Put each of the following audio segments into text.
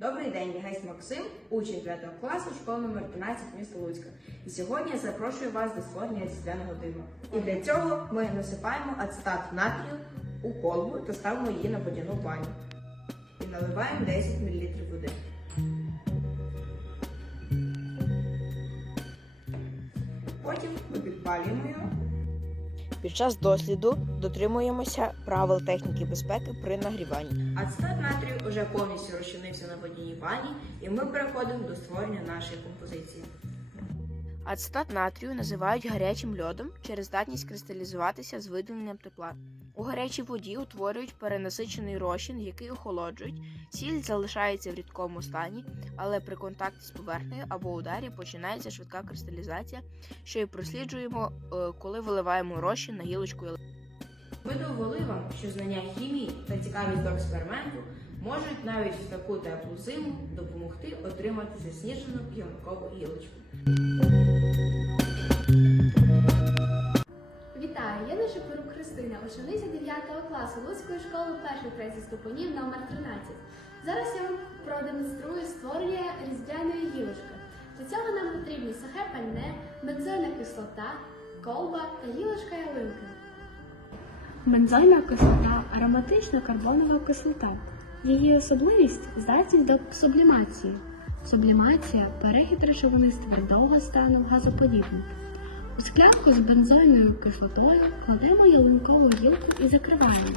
Добрий день, Гейс Максим, учень 5 класу школи номер 13 міста Луцька. І сьогодні я запрошую вас до створення різдвяного дива. І для цього ми насипаємо ацетат натрію у колбу та ставимо її на водяну баню. І наливаємо 10 мл води. Потім ми підпалюємо його. Під час досліду дотримуємося правил техніки безпеки при нагріванні. Ацетат натрію вже повністю розчинився на водяній пані, і ми переходимо до створення нашої композиції. Ацетат натрію називають гарячим льодом через здатність кристалізуватися з виділенням тепла. У гарячій воді утворюють перенасичений розчин, який охолоджують. Сіль залишається в рідкому стані, але при контакті з поверхнею або ударі починається швидка кристалізація, що і просліджуємо, е, коли виливаємо розчин на гілочку. Ми довели вам, що знання хімії та цікавість до експерименту можуть навіть в таку теплу зиму допомогти отримати засніжену ялинкову гілочку. Вітаю, я Христина, учениця 9 класу Луцької школи перших третіх ступенів номер 13. Зараз я вам продемонструю створення різдвяної гілочки. Для цього нам потрібні сухе пальне, бензойна кислота, колба та гілочка ялинки. Бензойна кислота ароматична карбонова кислота. Її особливість здатність до сублімації. Сублімація перехід речовини з твердого стану в. У склянку з бензойною кислотою кладемо ялинкову гілку і закриваємо.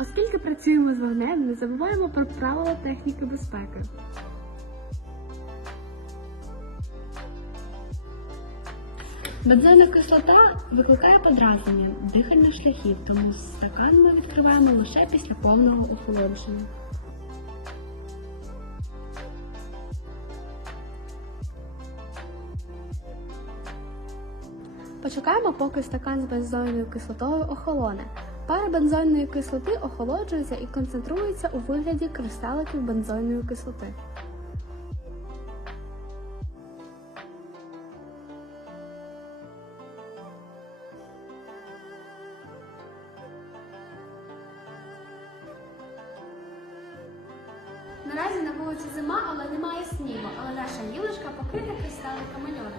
Оскільки працюємо з вогнем, не забуваємо про правила техніки безпеки. Бензойна кислота викликає подразнення дихальних шляхів, тому стакан ми відкриваємо лише після повного охолодження. Почекаємо, поки стакан з бензойною кислотою охолоне. Пара бензойної кислоти охолоджується і концентрується у вигляді кристаликів бензойної кислоти. Наразі на вулиці зима, але немає снігу, але наша гілочка покрита кристаликами льоду.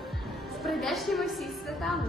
З прийдешніми всі святами!